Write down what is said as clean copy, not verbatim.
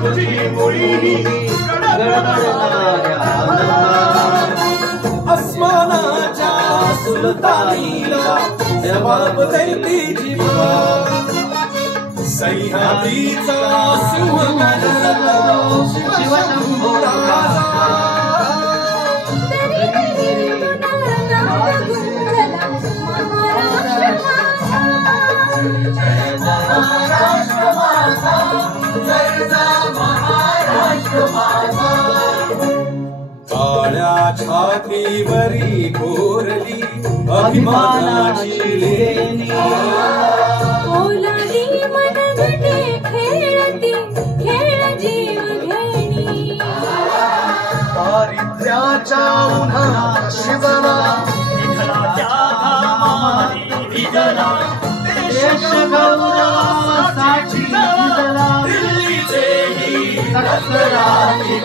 तुझी मुळी अस्मानाच्या सुलतानीला जबाब देती जिवा सह्याद्रीचा सिंह गरजतो शिवशंभो राजा काळ्या छातीवरी कोरली अभिमानाची लेणी ओलांडी मनगटे खेळती खेळ जीव घेणी दारिद्र्याच्या उन्हात शिजला विठ्ठलाच्या धामाने भिजला देश गौरवासाठी झिजला दिल्लीचेही रक्तराजी